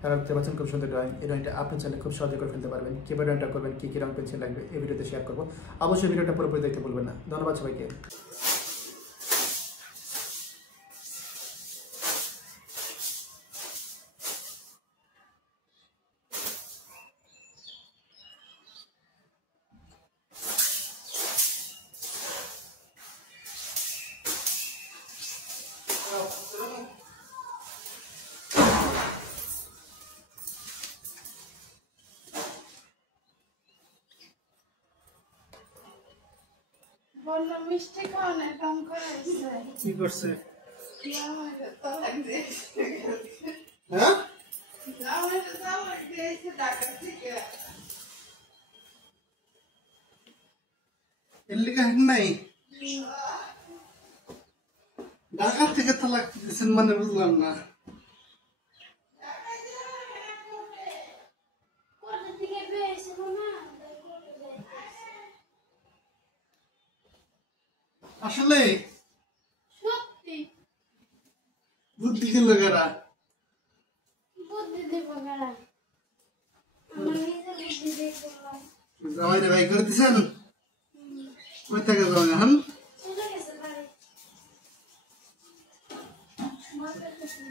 তারা দেখতে পাচ্ছেন খুব সুন্দর ড্রয়িং। এই ড্রয়িংটা আপনি চাইলে খুব সহজে করে ফেলতে পারবেন। কীভাবে ড্রয়িংটা করবেন, কী কী রং পেন্সিল লাগবে এই ভিডিওতে শেয়ার করবো। অবশ্যই ভিডিওটা পুরোপুরি দেখতে ভুলবেন না। ধন্যবাদ সবাইকে। বললো মিষ্টি খাওয়ানো কাম করে কি করছে? হ্যাঁ নাই ঢাকা থেকে তালাক দিয়েছেন মানে বুঝলাম না। আসলে সত্যি বুদ্ধি দিল কারা? বুদ্ধি দেব কারা? আমার নিজের বুদ্ধি দেখলাম। জামাইরে ভাই করে দিছেন? কই থেকে জামাই এখন? চলে গেছে বাড়ি। মাথার কাছে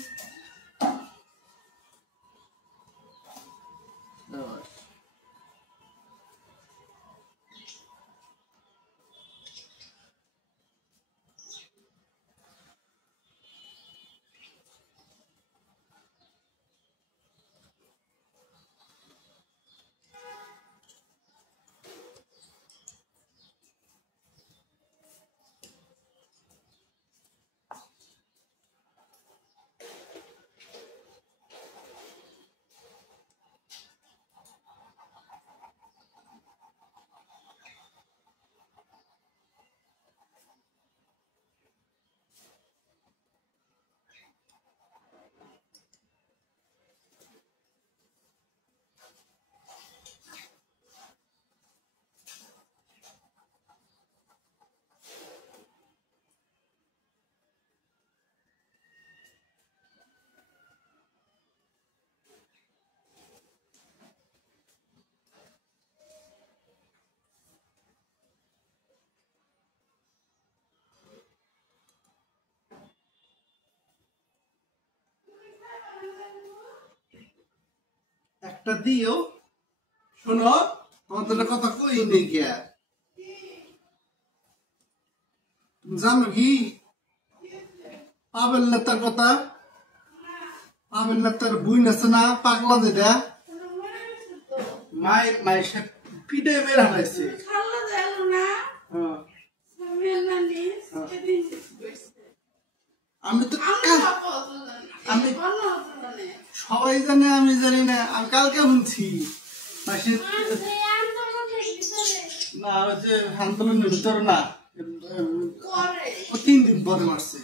একটা দিও। শোনো, তোমাদের কথা কই নেই কে? তুমি জানো কি পাবেল নেতার কথা? পাবেল নেতার বুই আছে না, পাগলা যেটা মায়ের মায়ের পিঠে বের হারাইছে। আমি তো আমি সবাই জানে, আমি জানি না। আমি কালকে শুনছি না, ওই যে আন্দোলনের ভিতরে না 3 দিন পরে মারছে।